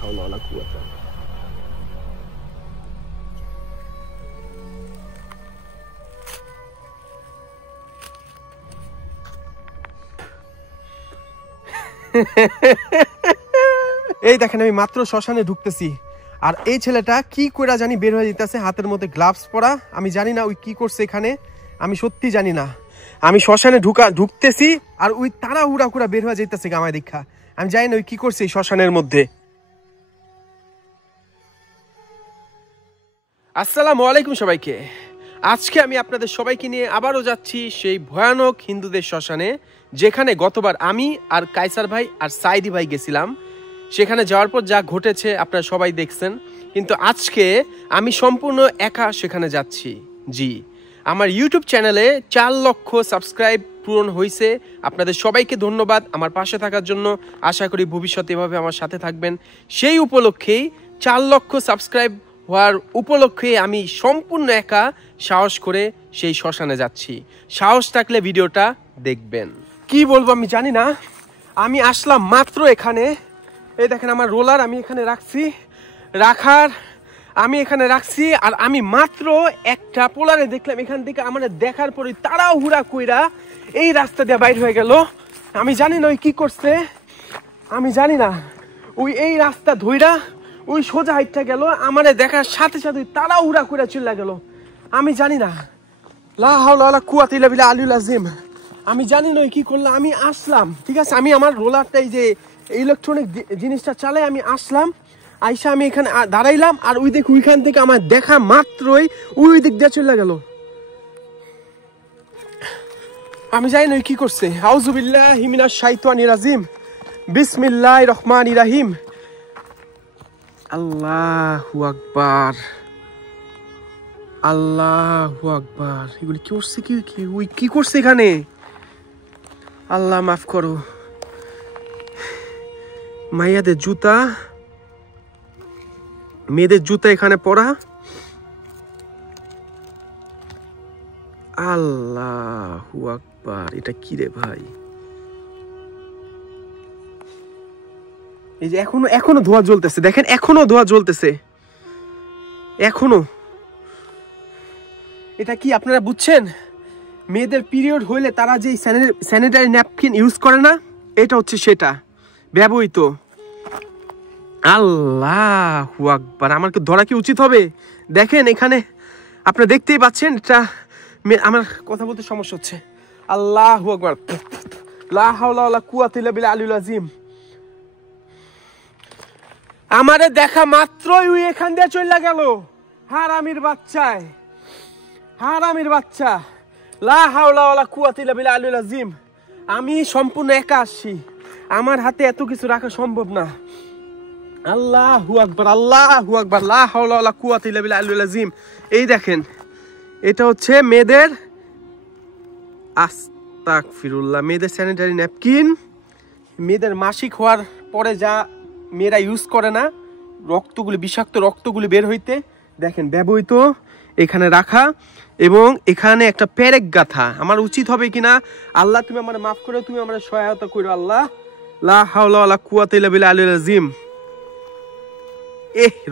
হাওলা ওয়ালা কুওয়াতা। এই দেখেন আমি মাত্র শ্মশানে ঢুকতেছি, আর এই ছেলেটা কি করে জানি বের হয়ে যেতেছে, হাতের মধ্যে গ্লাভস পরা। আমি জানি না ওই কি করছে এখানে, আমি সত্যি জানি না। আমি শ্মশানে ঢুকতেছি আর ওই তাড়াহুড়া করে বের হয়ে যেতেছে গামায় দীক্ষা। আমি জানি না ওই কি করছে এই শ্মশানের মধ্যে। আসসালামু আলাইকুম সবাইকে। আজকে আমি আপনাদের সবাইকে নিয়ে আবারও যাচ্ছি সেই ভয়ানক হিন্দুদের শ্মশানে, যেখানে গতবার আমি আর কায়সার ভাই আর সাইদি ভাই গেছিলাম। সেখানে যাওয়ার পর যা ঘটেছে আপনারা সবাই দেখছেন, কিন্তু আজকে আমি সম্পূর্ণ একা সেখানে যাচ্ছি। জি, আমার ইউটিউব চ্যানেলে 4 লক্ষ সাবস্ক্রাইব পূরণ হয়েছে। আপনাদের সবাইকে ধন্যবাদ আমার পাশে থাকার জন্য। আশা করি ভবিষ্যতে এভাবে আমার সাথে থাকবেন। সেই উপলক্ষেই 4 লক্ষ সাবস্ক্রাইব হওয়ার উপলক্ষে আমি সম্পূর্ণ একা সাহস করে সেই শ্মশানে যাচ্ছি। সাহস থাকলে ভিডিওটা দেখবেন। কি বলবো আমি জানি না। আমি আসলাম মাত্র এখানে, এই দেখেন আমার রোলার আমি এখানে রাখছি, আর আমি মাত্র একটা পোলারে দেখলাম এখান থেকে। আমার দেখার পরে তাড়াহুড়া কইরা এই রাস্তা দিয়ে বাইর হয়ে গেল। আমি জানি না ওই কি করছে, আমি জানি না। ওই এই রাস্তা ধইরা ওই সোজা হাইটটা গেল, আমারে দেখার সাথে সাথে তাড়াহুড়া কইরা চলে গেল। আমি জানি না, লা হাওলা ওয়ালা কুওয়াতা ইল্লা বিল্লাহ আলিউল আযীম। আমি জানি না ওই কি করলো। আমি আসলাম, ঠিক আছে, আমি আমার রোলারটা এই যে ইলেকট্রনিক জিনিসটা চালাই আমি আসলাম, আইসা আমি এখানে দাঁড়াইলাম, আর ওই দেখ ওইখান থেকে আমার দেখা মাত্রই ওই দিক দিয়ে চলে গেল। আমি জানি না ওই কি করছে। আউযু বিল্লাহি মিনাশ শাইতানির রাজিম, বিসমিল্লাহির রহমানির রহিম। আল্লাহু আকবার, আল্লাহু আকবার। এগুলি কি করছে? ওই কি করছে এখানে? আল্লাহ মাফ করো। মাইয়াদের জুতা, মেয়েদের জুতা এখানে পরা। আল্লাহু আকবার। এটা কি রে ভাই? এই যে এখনো ধোঁয়া জ্বলতেছে, দেখেন এখনো ধোঁয়া জ্বলতেছে এখনো। এটা কি আপনারা বুঝছেন? মেয়েদের পিরিয়ড হইলে তারা যে স্যানিটারি ন্যাপকিন ইউজ করে না, এটা হচ্ছে সেটা ব্যবহৃত। আল্লাহু আকবার। আমার কি ধরা কি উচিত হবে? দেখেন এখানে আপনারা দেখতেই পাচ্ছেন, এটা আমার কথা বলতে সমস্যা হচ্ছে। আল্লাহু আকবার, লা হাওলা ওয়ালা কুওয়াতা ইল্লা বিল্লাহ আলিউল আযীম। আমারে দেখা মাত্রই ওই এখান দিয়ে চলে গেল। হারামির বাচ্চা। লা হাওলা ওয়ালা কুওয়াতা ইল্লা বিল্লাহ আলিউল আযীম। আমি সম্পূর্ণ একা আসছি, আমার হাতে এত কিছু রাখা সম্ভব না। আল্লাহু আকবার, আল্লাহু আকবার, লা হাওলা ওয়ালা কুওয়াতা ইল্লা বিল্লাহ আলিউল আযীম। এই দেখেন, এটা হচ্ছে মেয়েদের, আস্তাগফিরুল্লাহ, মেয়েদের স্যানিটারি ন্যাপকিন। মেয়েদের মাসিক হওয়ার পরে যা মেয়েরা ইউজ করে না, রক্তগুলি, বিষাক্ত রক্তগুলি বের হইতে, দেখেন ব্যবহৃত এখানে রাখা, এবং এখানে একটা পেরেক গাথা। আমার উচিত হবে কিনা, আল্লাহ তুমি আমার মাফ করে, তুমি আমার সহায়তা করো আল্লাহ। লা হাওলা ওয়ালা কুওয়াতা ইল্লা বিল্লাহ আলিউল আযীম।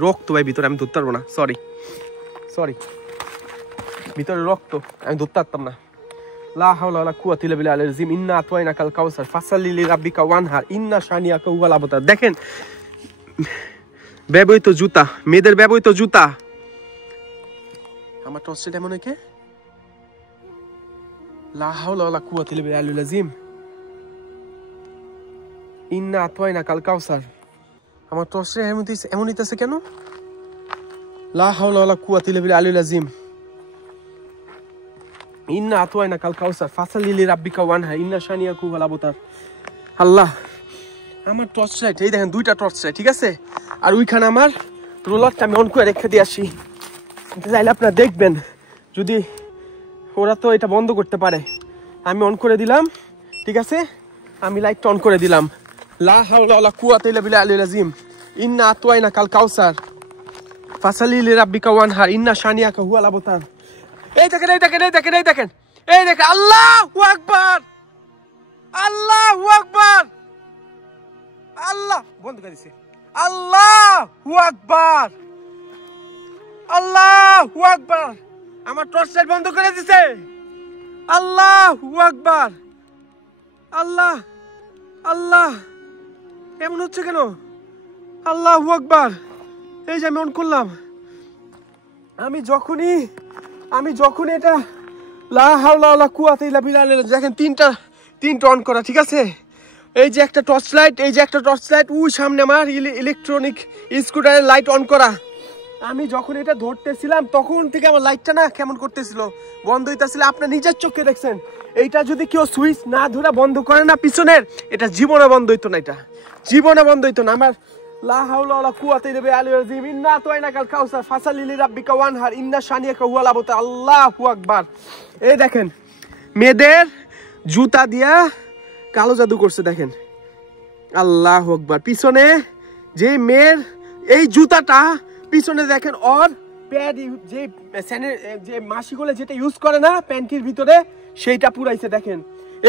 রক্ত ভাই ভিতরে, আমি ধরতে পারবো না, সরি, ভিতরে রক্ত, আমি ধরতে পারতাম না। লা হাওলা ওয়ালা কুওয়াতা ইল্লা বিল্লাহ আলিউল আযীম। ইন্না আতাইনাকাল কাউসার ফাসাল্লি লিরাব্বিকা ওয়ানহার ইন্না শানিয়াকা হুয়াল আবতার। দেখেন ব্যবহৃত জুতা, মেয়েদের ব্যবহৃত জুতা। আমার টর্চটা এমন কে? লা হাওলা ওয়ালা কুওয়াতা ইল্লা বিল্লাহ আলিউল আযীম। ইন্না আতাইনাকাল কাউসার। আমার টর্চটা এমন হইতাছে কেন? লা হাওলা ওয়ালা কুওয়াতা ইল্লা বিল্লাহ আলিউল আযীম। ইন্না আতাইনাকাল কাউসার ফাসাল্লি লিরাব্বিকা ওয়ানহার ইন্না শানিয়াকা হুয়াল আবতার। আল্লাহ, আমার টর্চ লাইট, এই দেখেন 2টা টর্চ লাইট, ঠিক আছে। আর ওইখানে আমার রোলারটা আমি অন করে রেখে দিয়ে আসি, চাইলে আপনারা দেখবেন। যদি ওরা তো এটা বন্ধ করতে পারে, আমি অন করে দিলাম, ঠিক আছে, আমি লাইটটা অন করে দিলাম। লা হাওলা ওয়ালা কুওয়াতা ইল্লা বিল্লাহ আলিউল আযীম। ইন্না আতাইনাকাল কাউসার ফাসাল্লি লিরাব্বিকা ওয়ানহার ইন্না শানিয়াকা হুয়াল আবতার। এই দেখেন, আল্লাহু আকবার, আল্লাহু আকবার। আল্লাহ বন্ধ করে দিছে। আল্লাহু আকবার, আল্লাহু আকবার। আমার টর্চ লাইট বন্ধ করে দিছে। আল্লাহু আকবার, আল্লাহ আল্লাহ, এমন হচ্ছে কেন? আল্লাহু আকবার। এই যে আমি অন করলাম, আমি যখনই এটা লা হাওলা ওয়ালা কুওয়াতা ইল্লা বিল্লাহ, দেখেন তিনটা অন করা, ঠিক আছে? এই যে একটা টর্চ লাইট, ওই সামনে আমার ইলেকট্রনিক স্কুটারের লাইট অন করা। আমি যখন এটা ধরতেছিলাম তখন থেকে আমার লাইটটা না কেমন করতেছিল, বন্ধ হইতেছিল। আপনার নিজের চোখে দেখছেন। এইটা যদি কেউ সুইচ না ধরে বন্ধ করে না পিছনের, এটা জীবনে বন্ধ হইতো না, এটা জীবনে বন্ধ হইতো না। আমার লা হাওলা ওয়ালা কুওয়াতা ইল্লা বিল্লাহিল আযীম, ইন্না আতাইনাকাল কাউসার ফাসাল্লি লিরাব্বিকা ওয়ানহার, ইন্না শানিয়াকা হুয়াল আবতার। আল্লাহু আকবার। এই দেখেন মেয়েদের জুতা দিয়া কালো জাদু করছে, দেখেন। আল্লাহু আকবার। পিছনে যে মেয়ের এই জুতাটা, পিছনে দেখেন ওর প্যাড, যে মাসিগুলো যেটা ইউজ করে না প্যান্টির ভিতরে, সেইটা পুরাইছে দেখেন।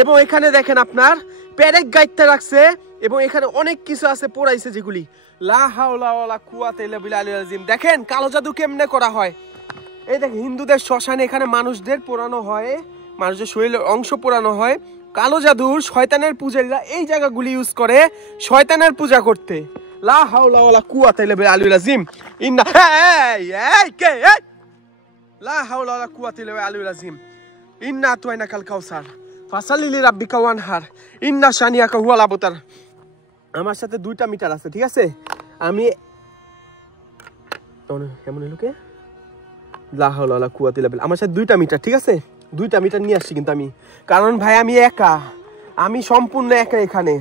এবং এখানে দেখেন আপনার প্যারেক গাইতে রাখছে, এবং এখানে অনেক কিছু আছে পোড়াইছে, যেগুলি লা হাওলা ওয়ালা কুওয়াতা ইল্লা বিল্লাহিল আযীম। দেখেন কালো জাদু কেমনে করা হয়। এই দেখেন হিন্দুদের শ্মশানে এখানে মানুষদের পোড়ানো হয়, মানুষের শরীরের অংশ পোড়ানো হয়। কালো জাদুর শয়তানের পূজারীরা এই জায়গাগুলি ইউজ করে শয়তানের পূজা করতে। লা হাওলা ওয়ালা কুওয়াতা ইল্লা বিল্লাহিল আযীম, ইন্না লা হাওলা ওয়ালা কুওয়াতা ইল্লা বিল্লাহিল আযীম, ইন্না আতাইনাকাল কাউসার ফাসাল্লি লিরাব্বিকা ওয়ানহার, ইন্না শানিয়াকা হুয়াল আবতার। আমার সাথে 2টা মিটার আছে, ঠিক আছে? আমি এমন লোকে লা হাওলা ওয়ালা কুওয়াতা ইল্লা বিল্লাহ, আমার সাথে 2টা মিটার, ঠিক আছে? 2টা মিটার নিয়ে আসছি কিন্তু আমি, কারণ ভাই আমি একা, আমি সম্পূর্ণ একা এখানে।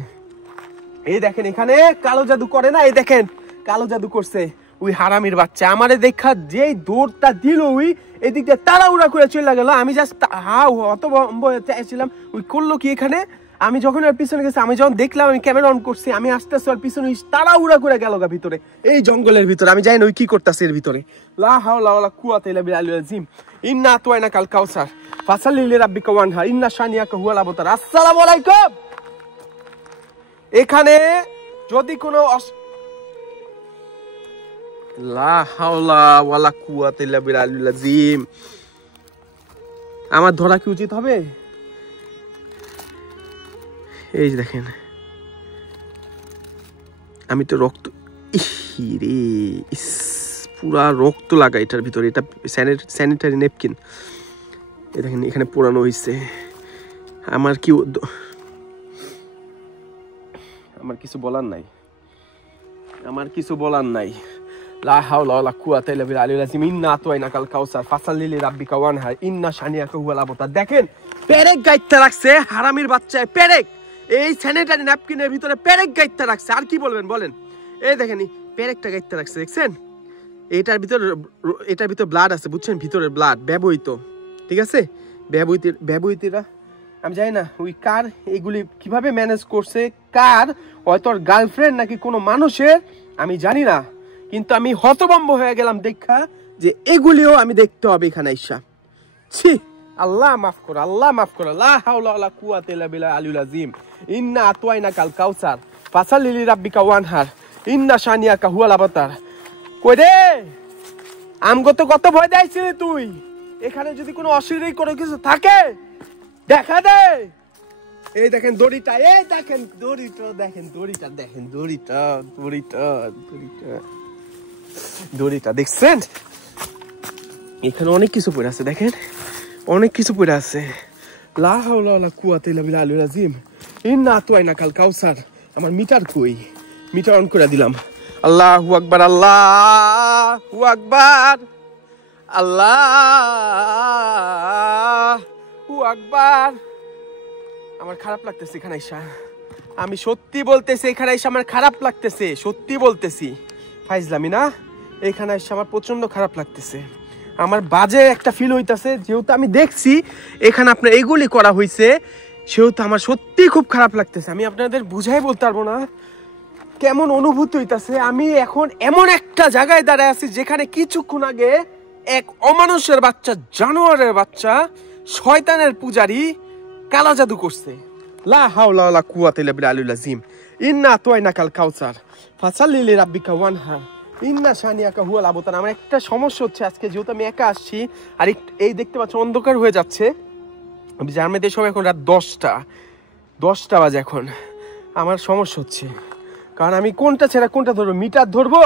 এই দেখেন এখানে কালো জাদু করে না, এই দেখেন কালো জাদু করছে ওই হারামির বাচ্চা। আমারে দেখা যেই দৌড়টা দিল, ওই এদিক দিয়ে তাড়াহুড়া করে চলে গেল। আমি জাস্ট চাইছিলাম ওই করলো কি এখানে। আমি যখন ওর পিছনে গেছি, আমি যখন দেখলাম, আমি ক্যামেরা অন করছি, আমি আস্তে আস্তে ওর পিছনে তাড়াহুড়া করে গেল গা ভিতরে, এই জঙ্গলের ভিতরে। আমি জানি না ওই কি করতেছে এর ভিতরে। লা হাওলা ওয়ালা কুওয়াতা ইল্লা বিল্লাহিল আযীম, ইন্না আতাইনাকাল কাউসার ফাসাল্লি লিরাব্বিকা ওয়ানহার, ইন্না শানিয়াকা হুয়াল আবতার। আসসালামু আলাইকুম। এখানে যদি কোনো লা হাওলা ওয়ালা কুওয়াতা ইল্লা বিল্লাহিল আযীম, আমার ধরা কি উচিত হবে? এই যে দেখেন আমি তো রক্ত, রে পুরা রক্ত লাগা এটার ভিতরে। এটা স্যানিটারি নেপকিন। এই দেখেন এখানে পোড়ানো হয়েছে। আমার কিছু বলার নাই, আমার কিছু বলার নাই। লা হাওলা ওয়ালা কুওয়াতা ইল্লা বিল্লাহিল আযীম, ইন্না আতাইনাকাল কাউসার ফাসাল্লি লিরাব্বিকা ওয়ানহার, ইন্না শানিয়াকা হুয়াল আবতার। দেখেন পেরেক গাইতে রাখছে হারামির বাচ্চায়, পেরেক। এই স্যানিটারি ন্যাপকিনের ভিতরে পেরেক গাইতে রাখছে। আর কি বলবেন বলেন? এই দেখেন পেরেকটা গাইতে রাখছে, দেখছেন? এটার ভিতর ব্লাড আছে, বুঝছেন? ভিতরে ব্লাড ব্যবহৃত, ঠিক আছে? ব্যবহৃতরা আমি জানি না ওই কার এগুলি কিভাবে ম্যানেজ করছে, কার, হয়তো ওর গার্লফ্রেন্ড নাকি কোনো মানুষের, আমি জানি না। কিন্তু আমি হতভম্ব হয়ে গেলাম দেখা যে এগুলিও আমি দেখতে হবে এখানে আইসা। ছি, আল্লাহ মাফ করো, আল্লাহ মাফ করো। লা হাওলা ওয়ালা কুওয়াতা ইল্লা বিল্লাহিল আযীম, ইন্না আতাইনাকাল কাউসার ফাসাল্লি লিরাব্বিকা ওয়ানহার, ইন্না শানিয়াকা হুয়াল আবতার। কই রে আমগো তো কত ভয় দেখাইছিলি তুই। এখানে যদি কোনো অশরীরী কোনো কিছু থাকে দেখা দে। এই দেখেন দড়িটা, এই দেখেন দড়িটা, দেখেন দড়িটা, দেখেন দড়িটা, দড়িটা, দড়িটা, দড়িটা দেখছেন? এখানে অনেক কিছু পড়ে আছে, দেখেন অনেক কিছু পড়ে আছে। লা হাওলা ওয়ালা কুওয়াতা ইল্লা বিল্লাহিল আযীম, ইন্না আতাইনাকাল কাউসার। আমার মিটার কই? মিটার অন করে দিলাম। আল্লাহু আকবার, আল্লাহু আকবার, আল্লাহু আকবার। আমার খারাপ লাগতেছে এখানে আইসা, আমি সত্যি বলতেছি এখানে আইসা আমার খারাপ লাগতেছে, সত্যি বলতেছি, ফাইজলামি না। এখানে আইসা আমার প্রচন্ড খারাপ লাগতেছে, আমার বাজে একটা ফিল হইতাছে। যেহেতু আমি দেখছি এখানে আপনার এগুলি করা হয়েছে, সেহেতু আমার সত্যি খুব খারাপ লাগতেছে। আমি আপনাদের বুঝাই বলতে পারবো না কেমন অনুভূতি হইতাছে। আমি এখন এমন একটা জায়গায় দাঁড়ায় আছি যেখানে কিছুক্ষণ আগে এক অমানুষের বাচ্চা, জানোয়ারের বাচ্চা, শয়তানের পূজারী কালা জাদু করছে। লা হাওলা ওয়ালা কুওয়াতা ইল্লা বিল্লাহিল আযীম। ইন্না আতওয়াইনাকাল কাউসার ফাসাল্লি লিরাব্বিকা ওয়ানহার ইন্না শানিয়াকা হুয়াল আবতার। আমার একটা সমস্যা হচ্ছে আজকে, যেহেতু আমি একা আসছি আর এই দেখতে পাচ্ছ অন্ধকার হয়ে যাচ্ছে। জার্মানিতে সব এখন রাত 10টা বাজে এখন। আমার সমস্যা হচ্ছে, কারণ আমি কোনটা ছেড়ে কোনটা ধরবো, মিটার ধরবো,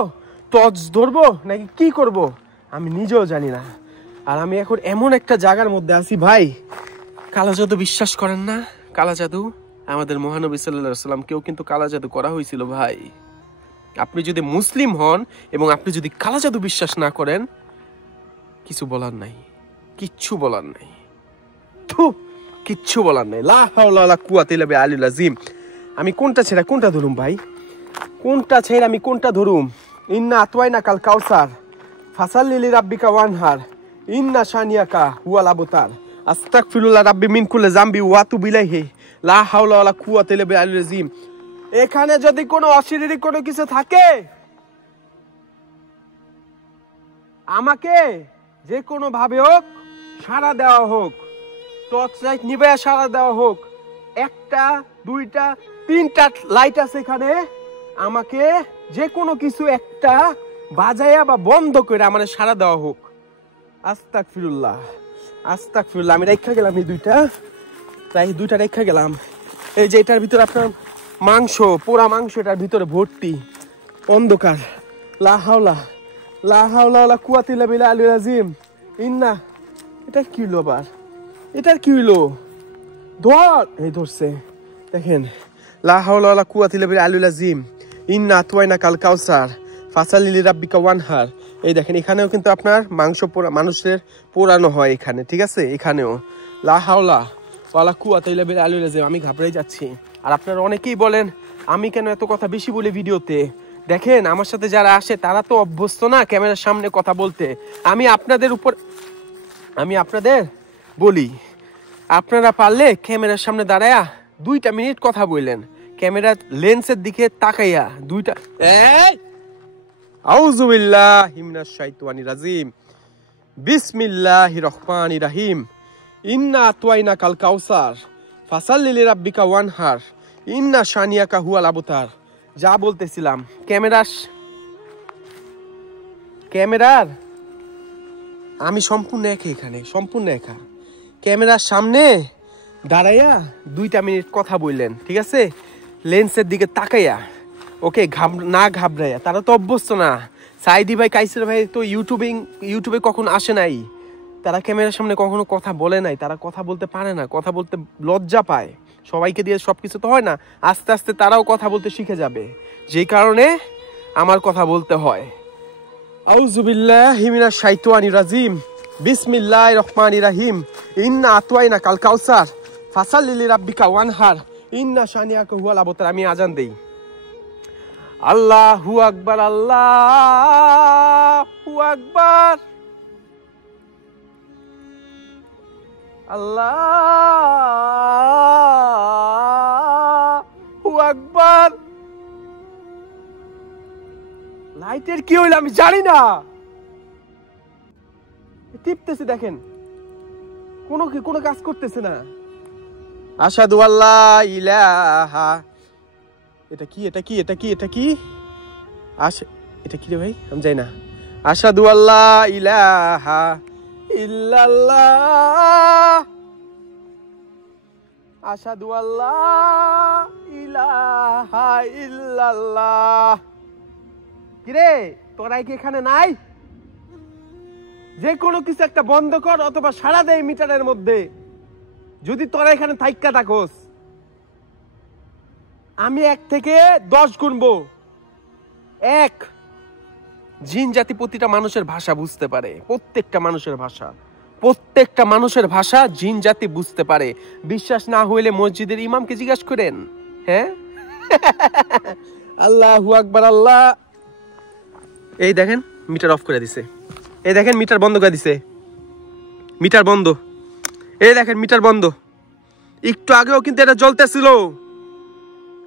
টর্চ ধরবো, নাকি কি করব আমি নিজেও জানি না। আর আমি এখন এমন একটা জায়গার মধ্যে আছি ভাই, কালা জাদু বিশ্বাস করেন না? কালা জাদু, আমাদের মহানবী সাল্লাল্লাহু আলাইহি ওয়াসাল্লাম কেউ কিন্তু কালা জাদু করা হয়েছিল ভাই। আপনি যদি মুসলিম হন এবং আপনি যদি কালা জাদু বিশ্বাস না করেন, কিছু বলার নাই, কিচ্ছু বলার নাই, কিচ্ছু বলার নাই। লা হাওলা ওয়ালা কুওয়াতা ইল্লা বিল্লাহিল আযীম। আমি কোনটা ছেড়ে কোনটা ধরুম ভাই? কোনটা ছেড়ে আমি কোনটা ধরুম? ইন্না আতওয়াইনাকাল কাউসার ফাসাল্লি লিরাব্বিকা ওয়ানহার ইন্না শানিয়াকা হুয়াল আবতার আস্তাগফিরুল্লাহ রাব্বি মিন কুল্লি যামবি ওয়া আতুবু ইলাইহি লা হাওলা ওয়ালা কুওয়াতা ইল্লা বিল্লাহিল আযীম। এখানে যদি কোনো অশারীরিক কোনো কিছু থাকে, আমাকে যে কোনো ভাবে হোক সাড়া দেওয়া হোক, টর্চ লাইট নিবে সাড়া দেওয়া হোক, 1টা 2টা 3টা লাইট আছে এখানে, আমাকে যে কোনো কিছু একটা বাজায়া বা বন্ধ করে আমার সাড়া দেওয়া হোক। আস্তাগফিরুল্লাহ আস্তাগফিরুল্লাহ। আমি রেখা গেলাম এই দুইটা রেখা গেলাম। এই যে এটার ভিতরে আপনার মাংস, পোড়া মাংস, এটার ভিতরে ভর্তি অন্ধকার। লা হাওলা ওয়ালা কুওয়াতা ইল্লা বিল্লাহিল আযীম। ইন্না, এটা কি হলো আবার? এটার কি হইলো? ধর, এই ধরছে দেখেন। লা হাওলা ওয়ালা কুওয়াতা ইল্লা বিল্লাহিল আযীম। ইন্না আতওয়াইনাকাল কাউসার ফাসাল্লি লিরাব্বিকা ওয়ানহার। এই দেখেন, এখানেও কিন্তু আপনার মাংস পোড়া, মানুষের পোড়ানো হয় এখানে, ঠিক আছে? এখানেও লা হাওলা ওয়ালা কুওয়াতা ইল্লা বিল্লাহিল আযীম। আমি ঘাবড়ে যাচ্ছি। আর আপনারা অনেকেই বলেন আমি কেন এত কথা বেশি বলি ভিডিওতে। দেখেন, আমার সাথে যারা আসে তারা তো অভ্যস্ত না ক্যামেরার সামনে কথা বলতে। আমি আপনাদের বলি, আপনারা পারলে ক্যামেরার সামনে দাঁড়ায়া 2টা মিনিট কথা বললেন, ক্যামেরার লেন্সের দিকে তাকাইয়া 2টা। আউযু বিল্লাহি মিনাশ শাইতানির রাজিম। বিসমিল্লাহির রহমানির রহিম। ইন্না আতওয়াইনাকাল কাউসার ফাসাল্লি লিরাব্বিকা ওয়ানহার ইন্না শানিয়াকা হুয়াল আবতার। যা বলতেছিলাম, ক্যামেরার আমি সম্পূর্ণ একা, এখানে সম্পূর্ণ একা। ক্যামেরার সামনে দাঁড়াইয়া 2টা মিনিট কথা বললেন, ঠিক আছে? লেন্সের দিকে তাকাইয়া, ওকে, না ঘাবড়াইয়া। তারা তো অভ্যস্ত না। সাইদি ভাই, কাইসার ভাই তো ইউটিউবে কখনো আসে নাই, তারা ক্যামেরার সামনে কখনো কথা বলে নাই, তারা কথা বলতে পারে না, কথা বলতে লজ্জা পায়। সবাইকে দিয়ে সবকিছু তো হয় না। আস্তে আস্তে তারাও কথা বলতে শিখে যাবে, যেই কারণে আমার কথা বলতে হয়। আউযু বিল্লাহি মিনাশ শাইতানির রাজিম। বিসমিল্লাহির রহমানির রহিম। ইন্না আতওয়াইনাকাল কাউসার ফাসাল্লি লিরাব্বিকা ওয়ানহার ইন্না শানিয়াকা হুয়াল আবতার। আমি আজান দেই। আল্লাহু আকবার, আল্লাহু আকবার, আল্লাহু আকবার। লাইটের কি হইলো আমি জানি না, টিপতেছে, দেখেন কোনো কাজ করতেছে না। আশহাদু আল্লা ইলাহা, এটা কি এটা কি রে ভাই? আমি জানি না। আশহাদু আল্লা ইলাহা ইল্লাল্লাহ, আশহাদু আল্লা ইলাহা ইল্লাল্লাহ। কিরে, তোরাই কি এখানে নাই? যে কোনো কিছু একটা বন্ধ কর অথবা সাড়া দেয় মিটারের মধ্যে। যদি তোরা এখানে থাইক্কা থাকোস, আমি 1 থেকে 10 গুনবো। 1, জিন জাতি প্রতিটা মানুষের ভাষা বুঝতে পারে, প্রত্যেকটা মানুষের ভাষা জিন জাতি বুঝতে পারে। বিশ্বাস না হইলে মসজিদের ইমামকে জিজ্ঞাসা করেন। হ্যাঁ, আল্লাহু আকবার, আল্লাহ। এই দেখেন মিটার অফ করে দিছে, এই দেখেন মিটার বন্ধ করে দিছে, মিটার বন্ধ। এই দেখেন মিটার বন্ধ। একটু আগেও কিন্তু এটা জ্বলতেছিল,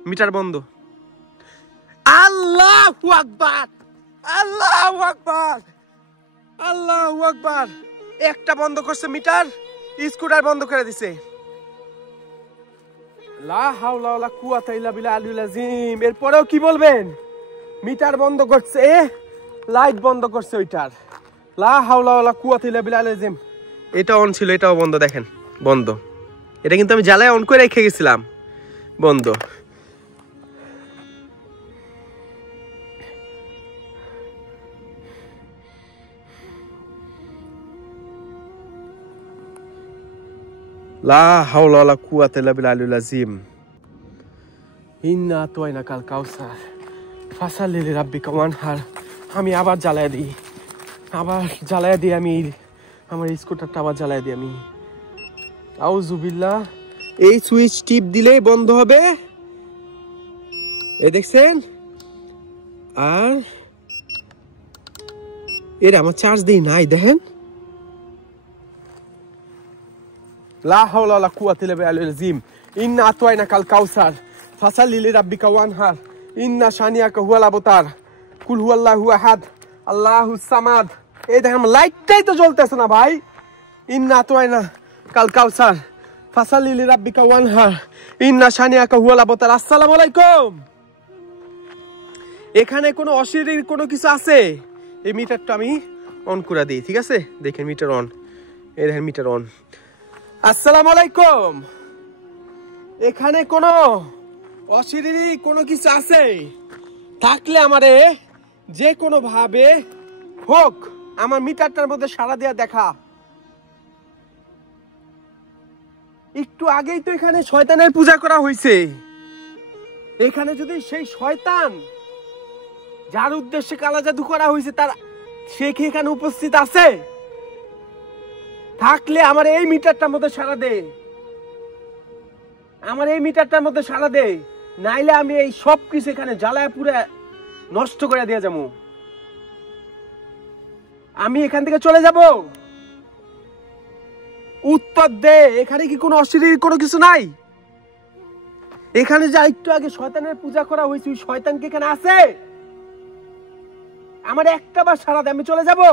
মিটার বন্ধ। আল্লাহু আকবার, আল্লাহু আকবার, আল্লাহু আকবার। একটা বন্ধ করছে মিটার, স্কুটার বন্ধ করে দিছে। লা হাওলা ওয়ালা কুওয়াতা ইল্লা বিল্লাহ আলিয়্যিল আযীম। এরপরেও কি বলবেন? মিটার বন্ধ করছে, লাইট বন্ধ করছে ওইটার। লা হাওলা ওয়ালা কুওয়াতা ইল্লা বিল্লাহ আলিয়্যিল আযীম। এটা অন ছিল, এটাও বন্ধ, দেখেন বন্ধ। এটা কিন্তু আমি জ্বালায় অন করে রেখে গেছিলাম, বন্ধ। লা হাওলা ওয়ালা কুওয়াতা ইল্লা বিল্লাহ আলিয়্যিল আযীম। ইন্না আতাইনাকাল কাউসার ফাসাল্লি লিরাব্বিকা ওয়ানহার। আমি আবার জ্বালায় দিই, আবার জ্বালায় দিই, আমি আমার স্কুটারটা আবার জ্বালায় দিই আমি। আউযু বিল্লাহ। এই সুইচ টিপ দিলেই বন্ধ হবে, এই দেখছেন। আর এর আমার চার্জ দিই নাই, দেখেন। লা হাওলা ওয়ালা কুওয়াতা ইল্লা বিল্লাহিল আযীম। ইন্না আতাইনাকাল কাউসার ফাসাল্লি লিরাব্বিকা ওয়ানহার। ইন্না শানিয়াকা হুয়াল আবতার। কুল হুয়াল্লাহু আহাদ আল্লাহুস সামাদ। এই দেখেন লাইটটাই তো জ্বলতেছে না ভাই। ইন্না আতাইনাকাল কাউসার ফাসাল্লি লিরাব্বিকা ওয়ানহার। ইন্না শানিয়াকা হুয়াল আবতার। আসসালামু আলাইকুম। এখানে কোনো অশরীরী কোনো কিছু আছে? এই মিটারটা আমি অন করে দিই, ঠিক আছে? দেখেন মিটার অন, এই দেখেন মিটার অন। আসসালামু আলাইকুম। এখানে কোনো অশরীরী কোনো কিছু আছে? থাকলে আমারে যে কোনো ভাবে হোক আমার মিটারটার মধ্যে সাড়া দেয়া দেখা। একটু আগেই তো এখানে শয়তানের পূজা করা হয়েছে। এখানে যদি সেই শয়তান যার উদ্দেশ্যে কালা জাদু করা হয়েছে তার সে কি এখানে উপস্থিত আছে? থাকলে আমার এই মিটারটার মধ্যে সাড়া দে, আমার এই মিটারটার মধ্যে সাড়া দে, নাইলে আমি এই সব কিছু এখানে জ্বালায় পুরে নষ্ট করে দিয়ে যাবো। আমি এখান থেকে চলে যাব। উত্তর দে, এখানে কি কোনো অশরীরী কোনো কিছু নাই? এখানে যা একটু আগে শয়তানের পূজা করা হয়েছে, ওই শয়তান কি এখানে আছে? আমার একটা বার সাড়া দে, আমি চলে যাব।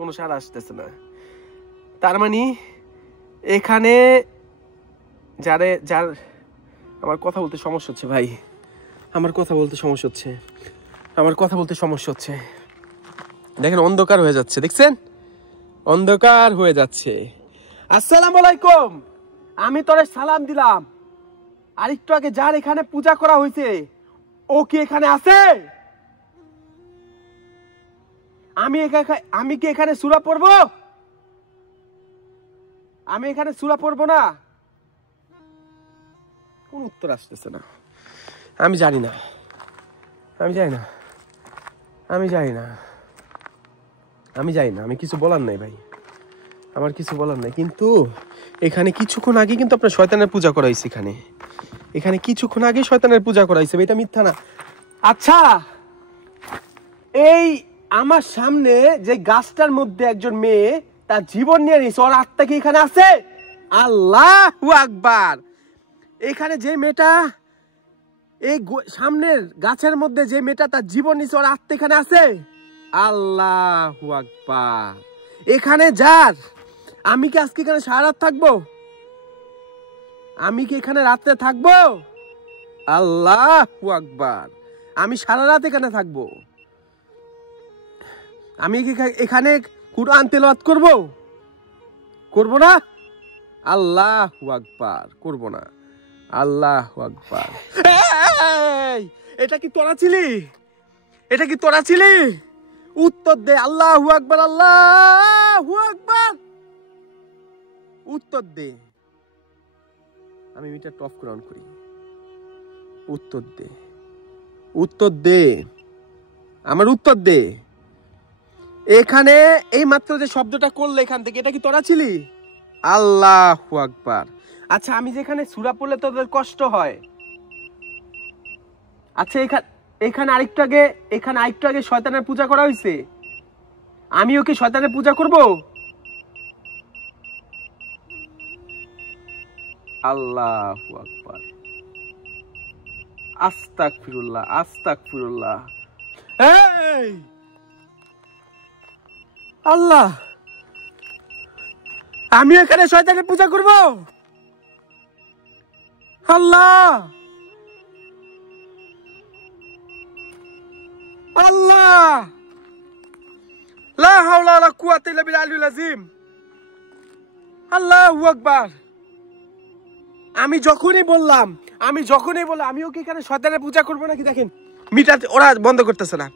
কোনো সাড়া আসতেছে না। তার মানে এখানে যার আমার কথা বলতে সমস্যা হচ্ছে ভাই, আমার কথা বলতে সমস্যা হচ্ছে, আমার কথা বলতে সমস্যা হচ্ছে। দেখেন অন্ধকার হয়ে যাচ্ছে, দেখছেন অন্ধকার হয়ে যাচ্ছে। আসসালামু আলাইকুম। আমি তোরে সালাম দিলাম। আর একটু আগে যার এখানে পূজা করা হয়েছে ও কি এখানে আছে? আমি কি এখানে সূরা পড়বো? আমি এখানে সূরা পড়বো না? কোন উত্তর আসতেছে না। আমি জানি না, আমি জানি না, আমি জানি না, আমি জানি না। আমি কিছু বলার নাই ভাই, আমার কিছু বলার নাই। কিন্তু এখানে কিছুক্ষণ আগে কিন্তু আপনার শয়তানের পূজা করা হয়েছে। এখানে কিছুক্ষণ আগে শয়তানের পূজা করা হয়েছে, এটা মিথ্যা না। আচ্ছা, এই আমার সামনে যে গাছটার মধ্যে একজন মেয়ে তার জীবন নিয়ে নিয়েছে, ওর আত্মা কি এখানে আছে? আল্লাহু আকবার। এখানে যে মেয়েটা এই সামনের গাছের মধ্যে যে মেয়েটা তার জীবন নিয়েছে, ওর আত্মা এখানে আছে? আল্লাহু আকবার। এখানে যার, আমি কি আজকে এখানে সারা রাত থাকবো? আমি কি এখানে রাত্রে থাকবো? আল্লাহু আকবার। আমি সারা রাত এখানে থাকবো। আমি কি এখানে কুরআন তেলাওয়াত করব? করব না? আল্লাহু আকবার। করব না। আল্লাহু আকবার। এটা কি তোরা ছিলি? এটা কি তোরা ছিলি? উত্তর দে। আল্লাহু আকবার, আল্লাহু আকবার। উত্তর দে। আমি মিটারটা অফ করে অন করি। উত্তর দে, উত্তর দে, আমার উত্তর দে। এখানে এই মাত্র যে শব্দটা করলে এখান থেকে, এটা কি তোরা ছিলি? আল্লাহু আকবার। আচ্ছা, আমি যেখানে সূরা পড়লে তোদের কষ্ট হয়, আচ্ছা এখানে আরেকটু আগে শয়তানের পূজা করা হয়েছে, আমিও কি শয়তানের পূজা করব? আল্লাহু আকবার। আস্তাগফিরুল্লাহ, আস্তাগফিরুল্লাহ। এই আল্লাহ, আমি এখানে শয়তানের পূজা করব? আল্লাহ আল্লাহ, লা হাওলা ওয়ালা কুওয়াতা ইল্লা বিল্লাহিল আযীম। আল্লাহু আকবার। আমি যখনই বললাম আমিও কি এখানে শয়তানের পূজা করবো নাকি? দেখেন মিটার ওরা বন্ধ করতেছে না,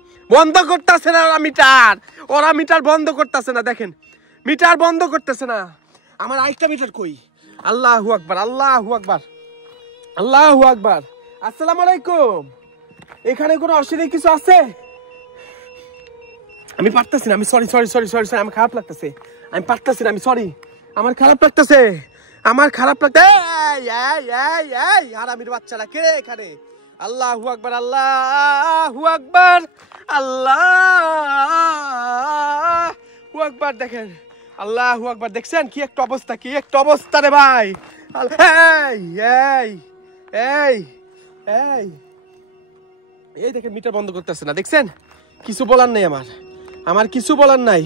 ওরা মিটার বন্ধ করতেছে না। দেখেন মিটার বন্ধ করতেছে না। আমার আরেকটা মিটার কই? আল্লাহু আকবার, আল্লাহু আকবার, আল্লাহু আকবার। আসসালামু আলাইকুম। এখানে কোনো অশরীর কিছু আছে? আমি পারতেছি না, আমি সরি, আমার খারাপ লাগতেছে, আমি পারতেছি না, আমি সরি, আমার খারাপ লাগতেছে, হারামির বাচ্চারা কে রে এখানে? আল্লাহু আকবার, আল্লাহু আকবার, আল্লাহু আকবার। দেখেন আল্লাহু আকবার, দেখছেন কি একটা অবস্থা রে ভাই। এই দেখেন মিটার বন্ধ করতেছে না, দেখছেন? কিছু বলার নেই, আমার কিছু বলার নাই।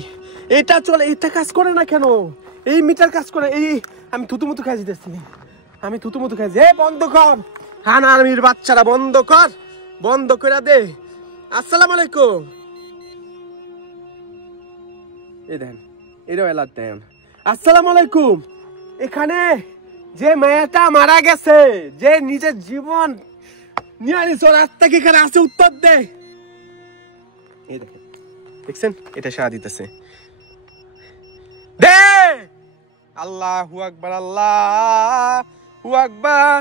এটা চলে, এটা কাজ করে না কেন? এই মিটার কাজ করে। আমি থুতুমুতু খাই যেতেছি, বন্ধ কর হারামির বাচ্চারা, বন্ধ করে দে। আসসালামু আলাইকুম। এই দেন, এটাও এলার দেন। আসসালামু আলাইকুম। এখানে যে মেয়েটা মারা গেছে, যে নিজের জীবন নিয়ে নিছে, রাস্তা কি এখানে আছে? উত্তর দে। এই দেখেন, দেখছেন? এটা সাড়া দিতেছে, দে। আল্লাহু আকবার, আল্লাহু আকবার,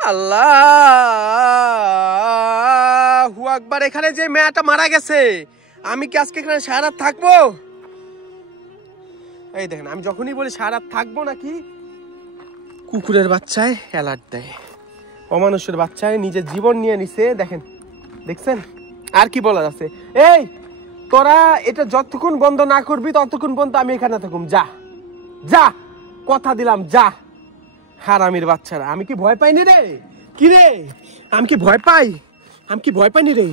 আল্লাহু আকবার। এখানে যে মেয়েটা মারা গেছে, আমি কি আজকে এখানে সারা রাত থাকবো? এই দেখেন, আমি যখনই বলি সারা রাত থাকবো নাকি, কুকুরের বাচ্চায় অ্যালার্ট দেয়, অমানুষের বাচ্চায় নিজের জীবন নিয়ে নিছে। দেখছেন? আর কি বলার আছে? এই তোরা এটা যতক্ষণ বন্ধ না করবি ততক্ষণ পর্যন্ত আমি এখানে থাকুম। যা, কথা দিলাম, যা। হারামির বাচ্চারা, আমি কি ভয় পাইনি রে? কি রে, আমি কি ভয় পাইনি রে?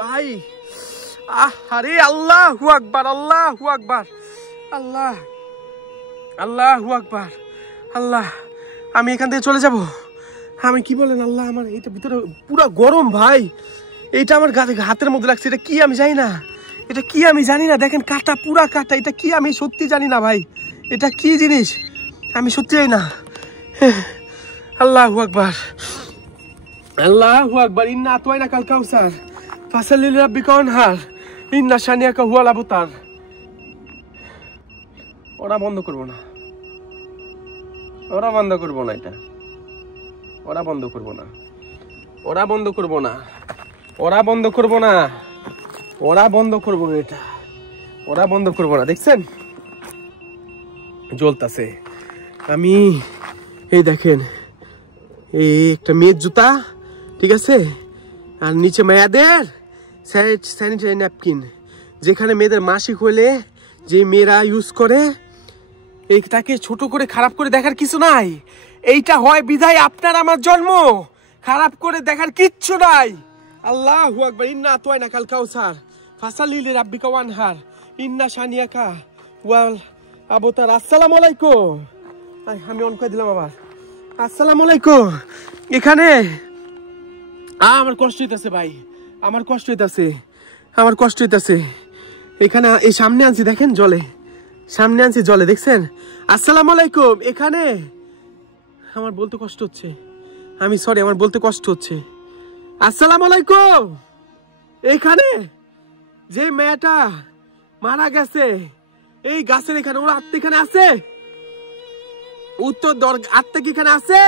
ভাই, আরে আল্লাহু আকবার, আল্লাহু আকবার, আল্লাহু আকবার, আল্লাহ। আমি এখান থেকে চলে যাব? আমি কি বলেন? আল্লাহ, আমার এটা ভিতরে পুরো গরম ভাই। এইটা আমার হাতের মধ্যে লাগছে, এটা কি আমি জানি না, দেখেন কাটা, পুরা কাটা। এটা কি আমি সত্যি জানি না ভাই, এটা কি জিনিস আমি সত্যি জানি না। আল্লাহু আকবার, আল্লাহু আকবার। ইন্না আতওয়াইনা কাল কাউসার ফাসাল্লি লিরাব্বিকা ওয়ানহার ইন্না শানিয়াকা হুয়াল আবতার। ওরা বন্ধ করবো না, এটা ওরা বন্ধ করবো না, ওরা বন্ধ করবো না। দেখছেন জ্বলতাছে। আমি এই দেখেন, এই একটা মেয়ের জুতা, ঠিক আছে, আর নিচে মেয়েদের স্যানিটারি ন্যাপকিন, যেখানে মেয়েদের মাসিক হলে যে মেয়েরা ইউজ করে, এইটাকে ছোট করে খারাপ করে দেখার কিছু নাই। এইটা হয় বিধায় আপনার আমার জন্ম, খারাপ করে দেখার কিচ্ছু নাই। আল্লাহু আকবার। ইন্না আতওয়াইনা কাল কাউসার ফাসাল্লি লিরাব্বিকা ওয়ানহার ইন্না শানিয়াকা ওয়াল আবতার। আসসালামু আলাইকুম। আমি অন করে দিলাম আবার। আসসালামু আলাইকুম। এখানে আমার কষ্ট হইতাছে ভাই, আমার কষ্ট হইতাছে। এখানে এই সামনে আনছি, দেখেন জলে, দেখছেন? আসসালামু আলাইকুম। এখানে আমার বলতে কষ্ট হচ্ছে, আমি সরি, আমার বলতে কষ্ট হচ্ছে। আসসালামু আলাইকুম। এখানে যে মেয়েটা মারা গেছে, এই গাছের এখানে, ওর আত্মা এখানে আছে? উত্তর দর, আত্মা কি এখানে আছে?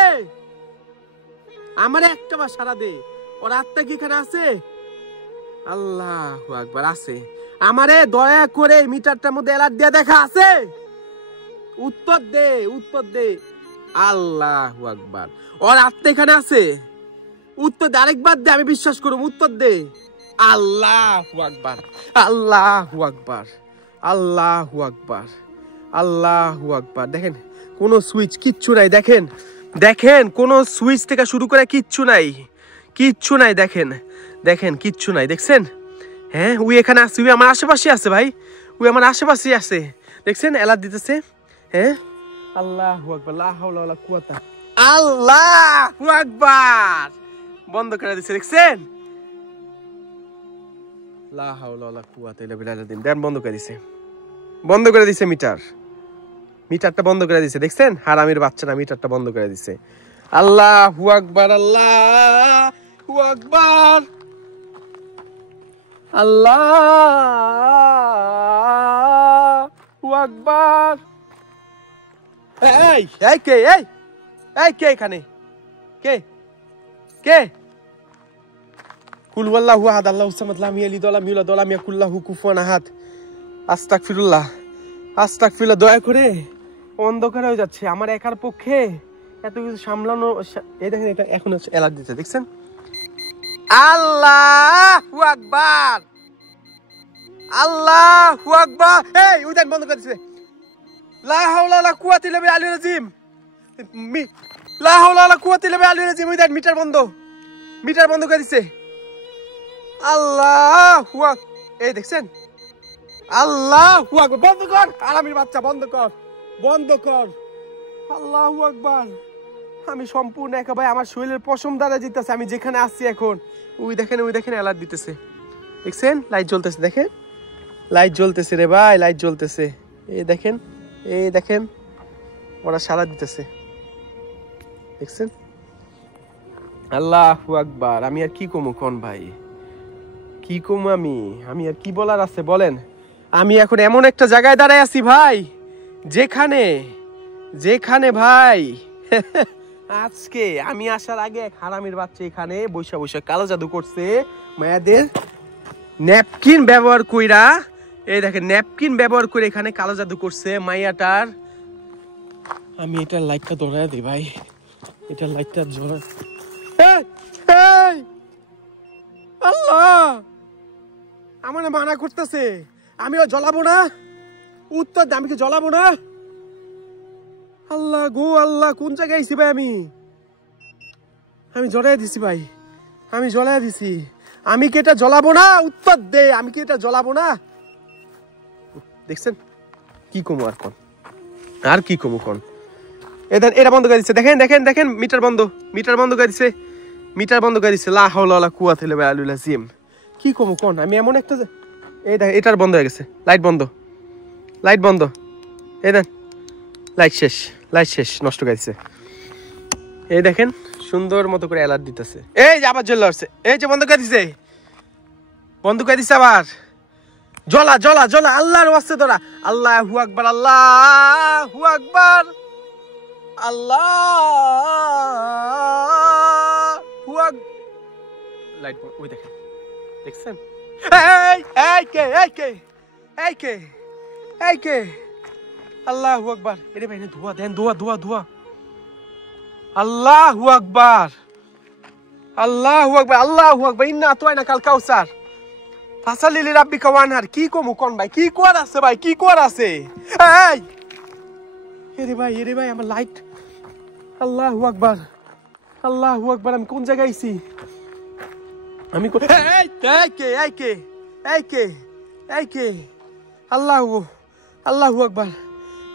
আমার একটা বার সারা দে, ওর আত্মা কি এখানে আছে? আল্লাহু আকবার, আছে। আমারে দয়া করে মিটারটার মধ্যে অ্যালার্ট দিয়ে দেখা আছে? উত্তর দে। আল্লাহু আকবার। ওর আত্মা এখানে আছে? উত্তর দে, আরেকবার দে, আমি বিশ্বাস করব। উত্তর দে। আল্লাহু আকবার, আল্লাহু আকবার, আল্লাহু আকবার, আল্লাহু আকবার। দেখেন কোনো সুইচ কিচ্ছু নাই, দেখেন কোনো সুইচ থেকে শুরু করে কিচ্ছু নাই, দেখেন কিচ্ছু নাই। দেখছেন? হ্যাঁ, উই এখানে আছে, উই আমার আশেপাশে আছে ভাই, উই আমার আশেপাশে আছে। দেখছেন অ্যালার্ট দিতেছে? হ্যাঁ, আল্লাহু আকবার, লা হাওলা ওয়ালা কুওয়াতা, আল্লাহু আকবার। বন্ধ করে দিছে, দেখছেন? লা হাওলা ওয়ালা কুওয়াতা ইল্লা বিল্লাহিল আযীম। দেন বন্ধ করে দিছে, বন্ধ করে দিছে মিটারটা বন্ধ করে দিছে, দেখছেন? হারামির বাচ্চারা মিটারটা বন্ধ করে দিছে। আল্লাহু আকবার, আল্লাহু আকবার, আল্লাহু আকবার। এই এই কে, এই কে এখানে? কে কে? কুল ওয়াল্লাহু আহাদ আল্লাহুস সামাদ লাম ইয়ালিদ ওয়া লাম ইউলাদ ওয়া লাম ইয়াকুল লাহু কুফুয়ান আহাদ। আস্তাগফিরুল্লাহ, আস্তাগফিরুল্লাহ। দয়া করে, অন্ধকার হয়ে যাচ্ছে আমার একার পক্ষে এত কিছু সামলানো। এই দেখেন, এটা এখন অ্যালার্ট দিচ্ছে, দেখছেন? আল্লাহু আকবার, আল্লাহু আকবার। এই উদান বন্ধ করে দিছে। লা হাওলা ওয়ালা কুওয়াতা ইল্লা বিল্লাহিল আযীম। লা হাওলা ওয়ালা কুওয়াতা ইল্লা বিল্লাহিল আযীম। উদান মিটার বন্ধ করে দিছে। আল্লাহু আকবার। এই দেখছেন? আল্লাহু আকবার। বন্ধ কর, আরামের বাচ্চা, বন্ধ কর। আল্লাহু আকবার। আমি সম্পূর্ণ একা ভাই, আমার শরীরের পশম দাঁড়া যেতেছে। আমি যেখানে আসছি এখন, ওই দেখেন অ্যালার্ট দিতেছে, দেখছেন? লাইট জ্বলতেছে, দেখেন লাইট জ্বলতেছে রে ভাই, লাইট জ্বলতেছে। এই দেখেন ওরা সাড়া দিতেছে, দেখছেন? আল্লাহু আকবার। আমি আর কি কমু কোন ভাই, কি কমু? আমি আর কি বলার আছে বলেন? আমি এখন এমন একটা জায়গায় দাঁড়ায় আছি ভাই, যেখানে ভাই আজকে আমি আসার আগে এক হারামির বাচ্চা এখানে বৈশা কালো জাদু করছে। মায়াদের ন্যাপকিন ব্যবহার কইরা, এই দেখেন ন্যাপকিন ব্যবহার করে এখানে কালো জাদু করছে মাইয়াটার। আমি এটার লাইটটা ধরায় দিই ভাই, এটার লাইটটা জ্বলা। আল্লাহ আমার মানা করতেছে, আমিও জ্বলাবো না। উত্তর দে, আমি কি জ্বলাবো না? আল্লাহ গো আল্লাহ, কোন জায়গায় আইছি ভাই? আমি জ্বলাই দিছি ভাই, আমি জ্বলাই দিছি। আমি কি এটা জ্বলাবো না? উত্তর দে, আমি কি এটা জ্বলাবো না? দেখছেন কি কমু আর কি কমু কোন? এটা বন্ধ করে দিচ্ছে, দেখেন মিটার বন্ধ করে দিচ্ছে। লা হাওলা ওয়ালা কুওয়াতা ইল্লা বিল্লাহিল আযীম। কি কমু কোন? আমি এমন একটা, এই দেখ এটার বন্ধ হয়ে গেছে, লাইট বন্ধ। এই দেন লাইট শেষ, নষ্ট করে দিচ্ছে। এই দেখেন সুন্দর মতো করে অ্যালার্ট দিতেছে। এই যে আবার জ্বলে আসছে, এই যে বন্ধ করে দিছে আবার। জ্বলা আল্লাহর ওয়াস্তে তোরা। আল্লাহু আকবার, আল্লাহু আকবার, আল্লাহু আকবার। লাইট ওই দেখছেন? এই কে? আল্লাহু আকবার। এটা ভাই ধোয়া দেন, ধোয়া। আল্লাহু আকবার, ইন্না আতাইনা কাল কাউসার ফাসাল্লি লিরাব্বিকা ওয়ানহার। কি কমু কোন ভাই? কি কোয়ার আছে ভাই? এরে ভাই আমার লাইট। আল্লাহু আকবার, আমি কোন জায়গায় আইছি? আমি এই কে? আল্লাহু আকবার।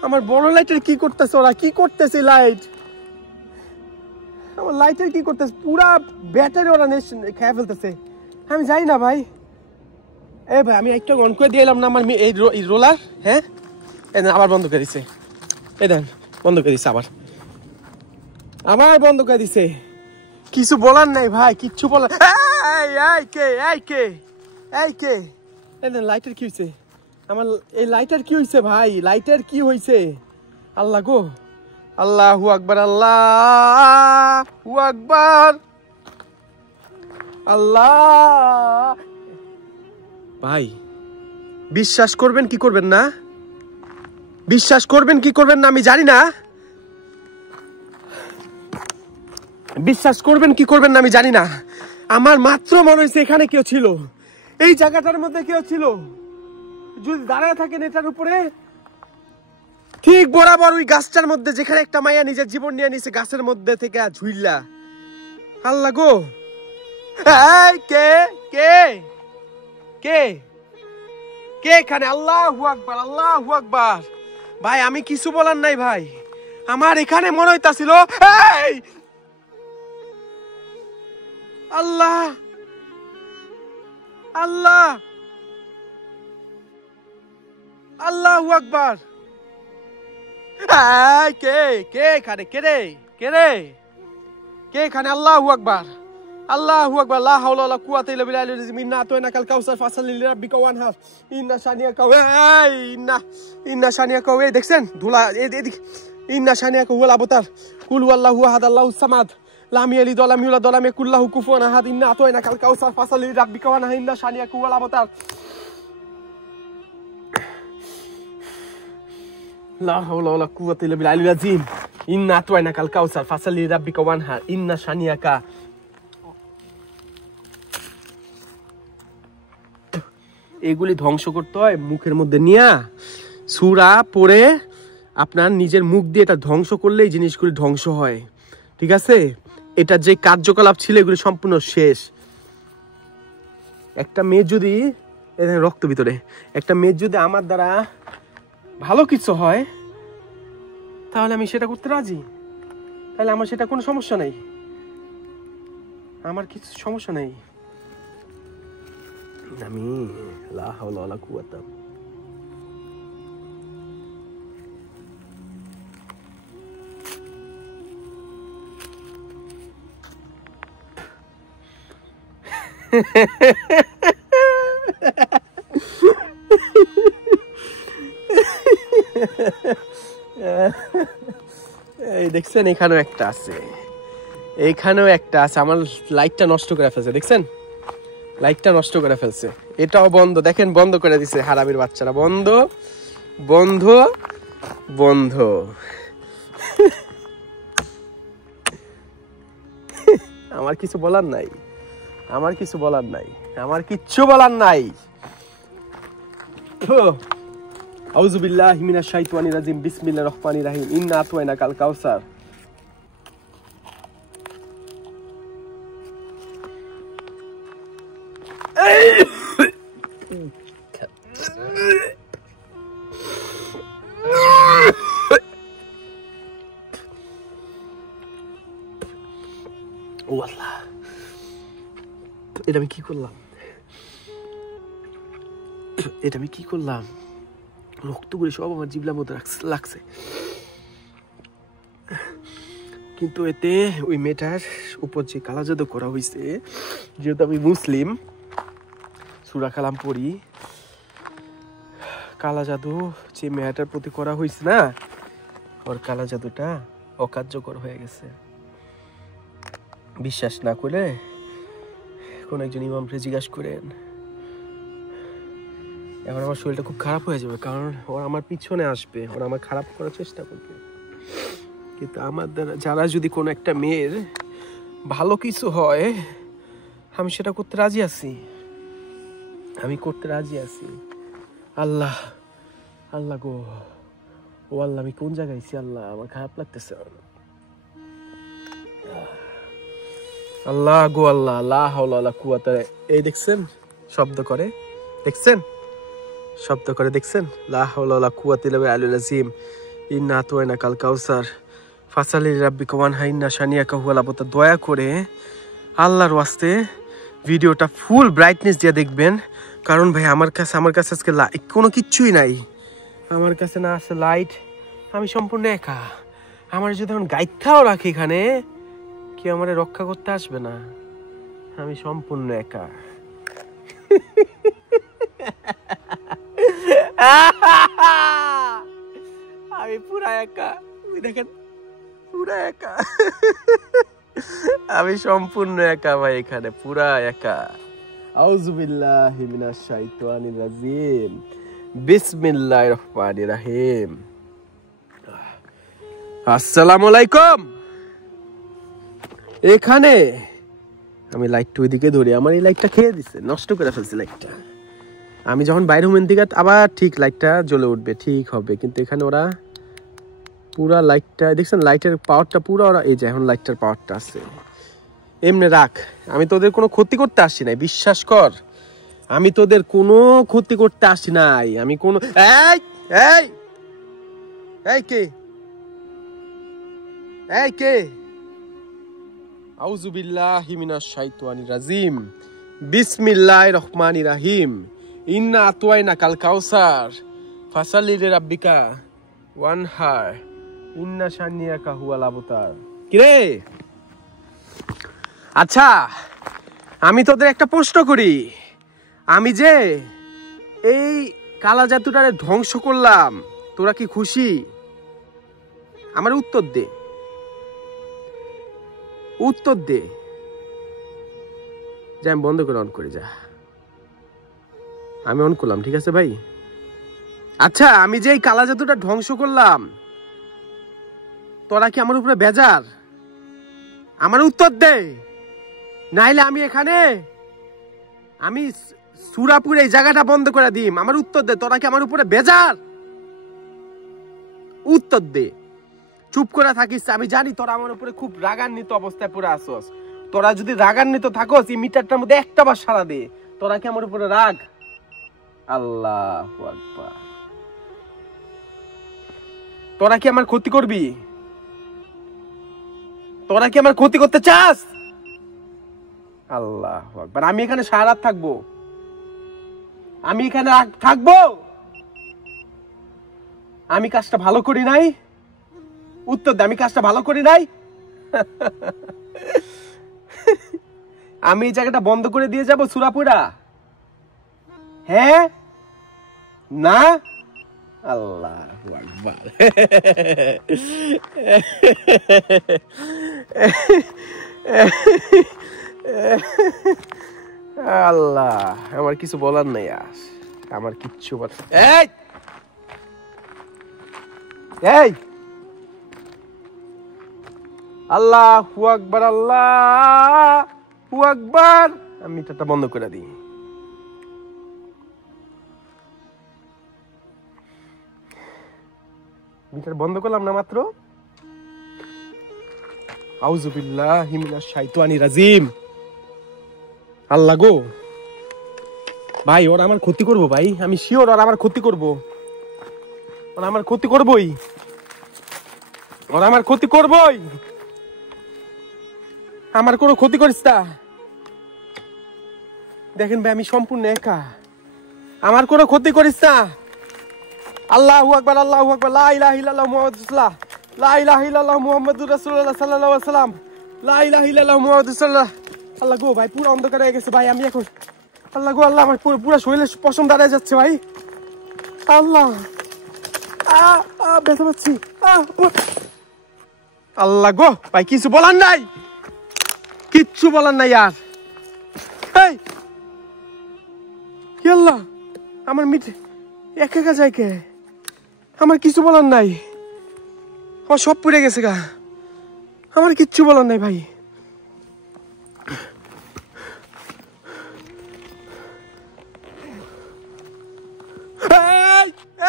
আমার বড় লাইটের কি করতেছে ওরা? কি করতেছে লাইট? আমার লাইটের কি করতেছে? পুরা ব্যাটারি ওরা খেয়ে ফেলতেছে। আমি যাই না ভাই। এই ভাই আমি একটা অন করে দিলাম না আমার এই রোলার, হ্যাঁ আবার বন্ধ করে দিছে। এই দেন বন্ধ করে দিছে, আবার বন্ধ করে দিছে। কিছু বলার নাই ভাই, কিচ্ছু বলার। এই কে? লাইটের কি হয়েছে? আমার এই লাইটার কি হয়েছে ভাই? লাইটার কি হয়েছে? আল্লাহ গো, আল্লাহু আকবার, আল্লাহু আকবার, আল্লাহ। ভাই বিশ্বাস করবেন কি করবেন না আমি জানি না। আমার মাত্র মনে হয়েছে এখানে কেউ ছিল, এই জায়গাটার মধ্যে কেউ ছিল। যদি দাঁড়ায় থাকেন এটার উপরে, ঠিক বরাবর ওই গাছটার মধ্যে যেখানে একটা মাইয়া নিজের জীবন নিয়ে নিছে, গাছের মধ্যে থেকে ঝুইলা। আল্লাহ গো, কে এখানে? আল্লাহু আকবার, ভাই আমি কিছু বলার নাই ভাই, আমার এখানে মনে হইতাছিল এই আল্লাহ আল্লাহ আল্লাহু আকবার। কে কে এখানে? কে রে? কে রে? কে এখানে? আল্লাহু আকবার আল্লাহু আকবার। লা হাওলা ওয়ালা কুওয়াতা ইল্লা বিল্লাহ ইন্না আতাইনাকাল কাউসার ফাসাল্লি লিরাব্বিকা ওয়ানহার ইন্না শানিয়াকা ইন্না শানিয়াকা দেখছেন ধুলা এদিক ইন্না শানিয়াকা হুয়াল আবতার কুল হুয়াল্লাহু আহাদ আল্লাহুস সামাদ লাম ইয়ালিদ ওয়া লাম ইউলাদ ওয়া লাম ইয়াকুল লাহু কুফুয়ান আহাদ ইন্না আতাইনাকাল কাউসার ফাসাল্লি লিরাব্বিকা ওয়ানহার ইন্না শানিয়াকা হুয়াল আবতার। লা হাওলা ওয়ালা কুওয়াতা ইল্লা বিল্লাহিল আযীম ইন্না আতাইনাকাল কাউসার ফাসাল্লি লিরাব্বিকা ওয়ানহার ইন্না শানিয়াকা। এগুলি ধ্বংস করতে হয় মুখের মধ্যে নিয়া সূরা পড়ে আপনার নিজের মুখ দিয়ে এটা ধ্বংস করলে এই জিনিসগুলি ধ্বংস হয়। ঠিক আছে, এটা যে কার্যকলাপ ছিল এগুলি সম্পূর্ণ শেষ। একটা মেয়ে যদি রক্ত ভিতরে একটা মেয়ের যদি আমার দ্বারা ভালো কিছু হয় তাহলে আমি সেটা করতে রাজি, তাহলে আমার সেটা কোনো সমস্যা নেই, আমার কিছু সমস্যা নেই। আমি লা হাওলা ওয়ালা কুওয়াতা এই দেখছেন এখানেও একটা আছে, এইখানেও একটা আছে। আমার লাইটটা নষ্ট করে ফেলছে, দেখছেন লাইটটা নষ্ট করে ফেলছে। এটাও বন্ধ, দেখেন বন্ধ করে দিছে হারামির বাচ্চারা। বন্ধ বন্ধ বন্ধ। আমার কিছু বলার নাই, আমার কিছু বলার নাই, আমার কিচ্ছু বলার নাই। আউযু বিল্লাহি মিনাশ শাইতানির রাজিম বিসমিল্লাহির রহমানির রহিম ইন্না আতাইনাকাল কাউসার। ও আল্লাহ, এটা আমি কি করলাম? এটা আমি কি করলাম? রক্তগুলি সব আমার জিভলার মধ্যে লাগছে। কিন্তু এতে ওই মেয়েটার উপর যে কালা জাদু করা হয়েছে, যেহেতু আমি মুসলিম সূরা কালাম পড়ি, কালা জাদু যে মেয়েটার প্রতি করা হয়েছে না, ওর কালা জাদুটা অকার্যকর হয়ে গেছে। বিশ্বাস না করে কোন একজন ইমামকে জিজ্ঞাসা করেন। এখন আমার শরীরটা খুব খারাপ হয়ে যাবে, কারণ ওরা আমার পিছনে আসবে, ওরা আমার খারাপ করার চেষ্টা করবে। কিন্তু আমার দ্বারা যারা যদি কোনো একটা মেয়ের ভালো কিছু হয়, আমি সেটা করতে রাজি আছি, আমি করতে রাজি আছি। আল্লাহ আল্লাহ গো, ও আল্লাহ আমি কোন জায়গায় আছি? আল্লাহ আমার খারাপ লাগতেছে। আল্লাহ গো আল্লাহ, লা হাওলা ওয়ালা কুওয়াতা। এই দেখছেন শব্দ করে, দেখছেন শব্দ করে, দেখছেন লা হাওলা ওয়ালা কুওয়াতা ইল্লা বিল্লাহিল আযীম ইন্না আতাইনাকাল কাউসার ফাসাল্লি লিরাব্বিকা ওয়ানহার ইন্না শানিয়াকা হুয়াল আবতার। দয়া করে আল্লাহর ওয়াস্তে ভিডিওটা ফুল ব্রাইটনেস দিয়ে দেখবেন, কারণ ভাই আমার কাছে আজকে কোনো কিচ্ছুই নাই। আমার কাছে না আছে লাইট, আমি সম্পূর্ণ একা। আমার যদি এখন গাইথাও রাখি এখানে, কেউ আমারে রক্ষা করতে আসবে না, আমি সম্পূর্ণ একা। আমি পুরা একা, দেখেন পুরা একা। আমি সম্পূর্ণ একা ভাই, এখানে পুরা একা। আউযু বিল্লাহি মিনাশ শাইতানির রাজিম বিসমিল্লাহির রহমানির রহিম। আসসালামু আলাইকুম। এখানে আমি লাইটটা ওইদিকে ধরি, আমার এই লাইটটা খেয়ে দিচ্ছে, নষ্ট করে ফেলছে লাইটটা। আমি যখন বাইরে হুমেন দিকে আবার ঠিক লাইটটা জ্বলে উঠবে, ঠিক হবে। কিন্তু এখানে ওরা পুরা লাইটটা দেখছেন, লাইটের পাওয়ারটা পুরো ওরা, এই যে এখন লাইটটার পাওয়ারটা আছে। এমনি রাখ, আমি তোদের কোনো ক্ষতি করতে আসছি নাই, বিশ্বাস কর, আমি তোদের কোনো ক্ষতি করতে আসছি নাই। আমি কোনো এই এই এই কে এই কে? আউযু বিল্লাহি মিনাশ শাইতানির রাজিম। বিসমিল্লাহির রহমানির রহিম। ইন্না আতওয়াইনাকাল কাউসার ফাসাল্লি লিরাব্বিকা ওয়ানহার ইন্না শানিয়াকা হুয়াল আবতার। কিরে, আচ্ছা আমি তোদের একটা প্রশ্ন করি, আমি যে এই কালা জাদুটারে ধ্বংস করলাম, তোরা কি খুশি? আমার উত্তর দে, উত্তর দে। যে আমি বন্ধ করে অন করে যা, আমি অন করলাম, ঠিক আছে ভাই? আচ্ছা আমি যে এই কালা জাদুটা ধ্বংস করলাম, তোরা কি আমার উপরে বেজার? আমার উত্তর দে, নাইলে আমি এখানে আমি সুরাপুর এই জায়গাটা বন্ধ করে দিম। আমার উত্তর দে, তোরা কি আমার উপরে বেজার? উত্তর দে, চুপ করে থাকিস। আমি জানি তোরা আমার উপরে খুব রাগান্বিত অবস্থায় পড়ে আসোস। তোরা যদি রাগান্বিত থাকোস, এই মিটারটার মধ্যে একটা বার সাড়া দে। তোরা কি আমার উপরে রাগ? আল্লাহু আকবার। তোরা কি আমার ক্ষতি করবি? তোরা কি আমার ক্ষতি করতে চাস? আল্লাহু আকবার। আমি এখানে সারা রাত থাকবো, আমি এখানে থাকবো। আমি কাজটা ভালো করি নাই? উত্তর দে, আমি কাজটা ভালো করি নাই? আমি এই জায়গাটা বন্ধ করে দিয়ে যাব সুরাপুরা? হ্যাঁ না? আল্লাহু আকবার। আল্লাহ, আমার কিছু বলার নাই। আমার কিচ্ছু বলার। এই এই আল্লাহু আকবার, আল্লাহু আকবার। আমি মিটারটা বন্ধ করে দিই। মিটার বন্ধ করলাম না মাত্র। আউযু বিল্লাহি মিনাশ শাইতানির রাজিম। আল্লাহ গো ভাই, ওরা আমার ক্ষতি করবো ভাই, আমি শিওর ওরা আমার ক্ষতি করবো। ওরা আমার ক্ষতি করবোই, ওরা আমার ক্ষতি করবোই। আমার কোনো ক্ষতি করিস না। দেখেন ভাই, আমি সম্পূর্ণ একা, আমার কোনো ক্ষতি করিস না। আল্লাহু আকবার, আল্লাহু আকবার, লা ইলাহা ইল্লাল্লাহু মুহাম্মাদুর রাসূলুল্লাহ, লা ইলাহা ইল্লাল্লাহু মুহাম্মাদুর রাসূলুল্লাহ সাল্লাল্লাহু আলাইহি ওয়াসাল্লাম, লা ইলাহা ইল্লাল্লাহু মুহাম্মাদুর রাসূলুল্লাহ। আল্লাহ গো ভাই, পুরো অন্ধকার হয়ে গেছে ভাই। আমি এখন আল্লাহ গো আল্লাহ, আমার পুরো শরীরে পশম দাঁড়িয়ে যাচ্ছে ভাই। আল্লাহ, ব্যথা পাচ্ছি। আল্লাহ গো ভাই, কিছু বলার নাই, কিচ্ছু বলার নাই আর। এই কি আল্লাহ, আমার মিটে একা একা যায় কে? আমার কিছু বলার নাই, আমার সব পুড়ে গেছে গা। আমার কিচ্ছু বলার নাই ভাই।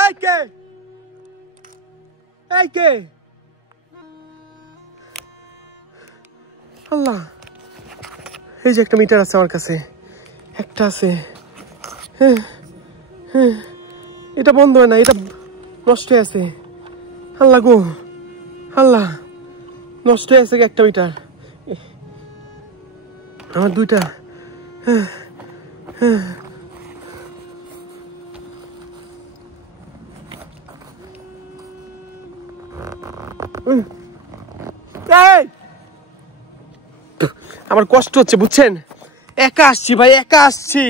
এই কে? এই কে? আল্লাহ, এই যে একটা মিটার আছে আমার কাছে, একটা আছে। এটা বন্ধ হয় না, এটা নষ্ট হয়ে আছে। আল্লাহ গো আল্লাহ, নষ্ট হয়ে আছে একটা মিটার। আমার দুইটা। আমার কষ্ট হচ্ছে বুঝছেন, একা আসছি ভাই, একা আসছি,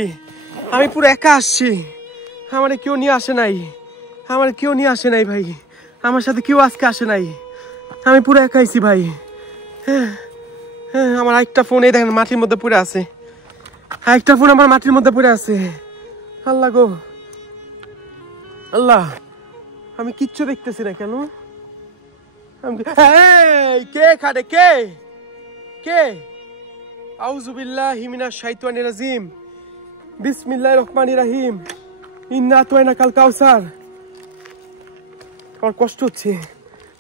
আমি পুরো একা আসছি। আমার কেউ নিয়ে আসে নাই, আমার কেউ নিয়ে আসে নাই ভাই, আমার সাথে কেউ আজকে আসে নাই, আমি পুরো একা আইছি ভাই। আমার আরেকটা ফোন এই দেখেন মাটির মধ্যে পড়ে আছে, আরেকটা ফোন আমার মাটির মধ্যে পড়ে আছে। আল্লাহ গো আল্লাহ, আমি কিচ্ছু দেখতেছি না কেন? কে খাটে? কে কে? আউযু বিল্লাহি মিনাশ শাইতানির রাজিম। বিসমিল্লাহির রহমানির রহিম। ইন্না আতওয়াইনাকাল কাউসার। আমার কষ্ট হচ্ছে,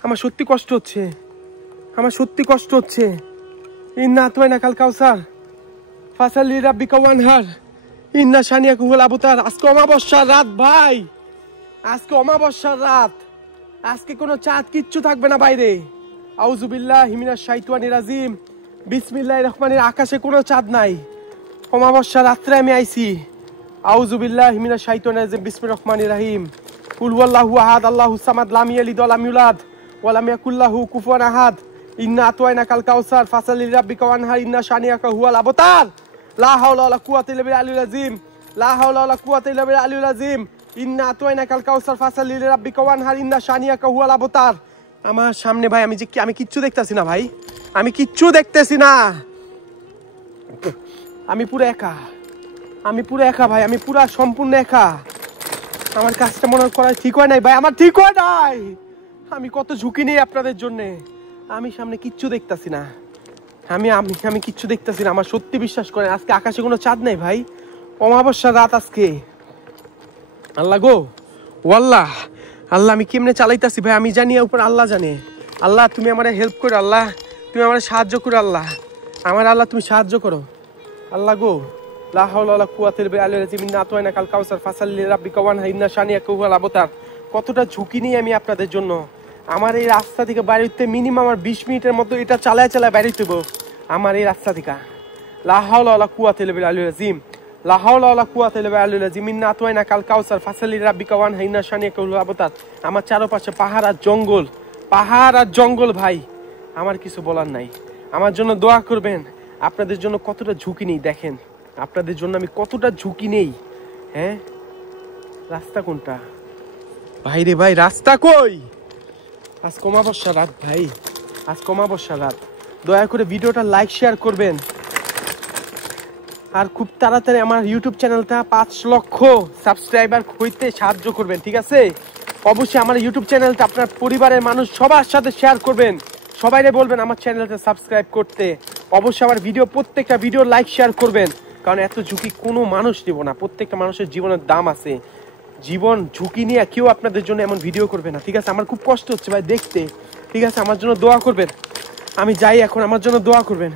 আমার সত্যি কষ্ট হচ্ছে, আমার সত্যি কষ্ট হচ্ছে। ইন্না আতওয়াইনাকাল কাউসার ফাসাল্লি লিরাব্বিকা ওয়ানহার ইন্না শানিয়াকা হুয়াল আবতার। আজকে অমাবস্যার রাত ভাই, আজকে অমাবস্যার রাত, আজকে কোনো চাঁদ কিচ্ছু থাকবে না বাইরে। আউযু বিল্লাহি মিনাশ শাইতানির রাজিম। বিসমিল্লাহির রহমানির। আকাশে কোনো চাঁদ নাই, অমাবস্যা রাত্রে আমি আইছি। আউযু বিল্লাহি মিনাশ শাইতানির রাজিম। বিসমিল্লাহির রহমানির রহিম। কুল হুয়াল্লাহু আহাদ আল্লাহুস সামাদ লাম ইয়ালিদ ওয়া লাম ইউলাদ ওয়া লাম ইয়াকুল লাহু কুফুয়ান আহাদ। ইন্না আতওয়াইনাকাল কাউসার ফাসাল্লি লিরাব্বিকা ওয়ানহার ইন্না শানিয়াকা হুয়াল আবতার। লা হাওলা ওয়ালা কুওয়াতা ইল্লা বিল্লাহিল আলিয়্যিল আযীম। লা হাওলা ওয়ালা কুওয়াতা ইল্লা বিল্লাহিল আলিয়্যিল আযীম। ইন্না আতওয়াইনাকাল কাউসার ফাসাল্লি লিরাব্বিকা ওয়ানহার ইন্না শানিয়াকা হুয়াল আবতার। আমার সামনে ভাই আমি কিচ্ছু দেখতেছি না ভাই, আমি কিচ্ছু দেখতেছি না। আমি পুরো একা ভাই, আমি পুরো সম্পূর্ণ একা। আমার কাজটা মনে করা ঠিক হয় নাই ভাই, আমার ঠিক হয় নাই। আমি কত ঝুঁকি নেই আপনাদের জন্য। আমি সামনে কিচ্ছু দেখতেছি না, আমি কিচ্ছু দেখতেছি না। আমার সত্যি বিশ্বাস করেন, আজকে আকাশে কোনো চাঁদ নেই ভাই, অমাবস্যার রাত আজকে। আল্লাহ গো, ও আল্লাহ, আল্লাহ আমি কেমনে চালাইতাছি ভাই আমি জানি, উপর আল্লাহ জানে। আল্লাহ তুমি আমার হেল্প করো, আল্লাহ তুমি আমার সাহায্য করো, আল্লাহ আমার আল্লাহ তুমি সাহায্য করো। আল্লাহ গো, লা হাওলা ওয়ালা কুওয়াতা ইল্লা বিল্লাহিল আলিয়্যিল আযীম। ইন্না আতওয়াইনাকাল কাউসার ফাসাল্লি লিরাব্বিকা ওয়ানহার ইন্না শানিয়াকা হুয়াল আবতার। কতটা ঝুঁকি নিই আমি আপনাদের জন্য। আমার এই রাস্তা থেকে বাইরে হইতে মিনিমাম আমার 20 মিনিটের মতো এটা চালায় বাইরে হইতে হবে আমার এই রাস্তা থেকে। লা হাওলা ওয়ালা কুওয়াতা ইল্লা বিল্লাহিল আলিয়্যিল আযীম। লা হাওলা ওয়ালা কুওয়াতা ইল্লা বিল্লাহিল আলিয়্যিল আযীম। ইন্না আতওয়াইনাকাল কাউসার ফাসাল্লি লিরাব্বিকা ওয়ানহার ইন্না শানিয়াকা হুয়াল আবতার। আমার চারপাশে পাহাড় আর জঙ্গল ভাই, আমার কিছু বলার নাই। আমার জন্য দোয়া করবেন। আপনাদের জন্য কতটা ঝুঁকি নেই দেখেন, আপনাদের জন্য আমি কতটা ঝুঁকি নেই। হ্যাঁ, রাস্তা কোনটা ভাই রে ভাই, রাস্তা কই? আজ অমাবস্যা রাত ভাই, আজ অমাবস্যা রাত। দয়া করে ভিডিওটা লাইক শেয়ার করবেন, আর খুব তাড়াতাড়ি আমার ইউটিউব চ্যানেলটা 5 লক্ষ সাবস্ক্রাইবার হইতে সাহায্য করবেন, ঠিক আছে? অবশ্যই আমার ইউটিউব চ্যানেলটা আপনার পরিবারের মানুষ সবার সাথে শেয়ার করবেন, সবাইরে বলবেন আমার চ্যানেলটা সাবস্ক্রাইব করতে। অবশ্যই আমার প্রত্যেকটা ভিডিও লাইক শেয়ার করবেন, কারণ এত ঝুঁকি কোনো মানুষ নেব না। প্রত্যেকটা মানুষের জীবনের দাম আছে, জীবন ঝুঁকি নিয়ে কেউ আপনাদের জন্য এমন ভিডিও করবে না, ঠিক আছে? আমার খুব কষ্ট হচ্ছে ভাই দেখতে, ঠিক আছে? আমার জন্য দোয়া করবেন। আমি যাই এখন, আমার জন্য দোয়া করবেন।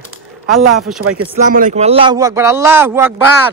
আল্লাহ হাফেজ সবাইকে, আসসালামু আলাইকুম। আল্লাহু আকবার, আল্লাহু আকবার।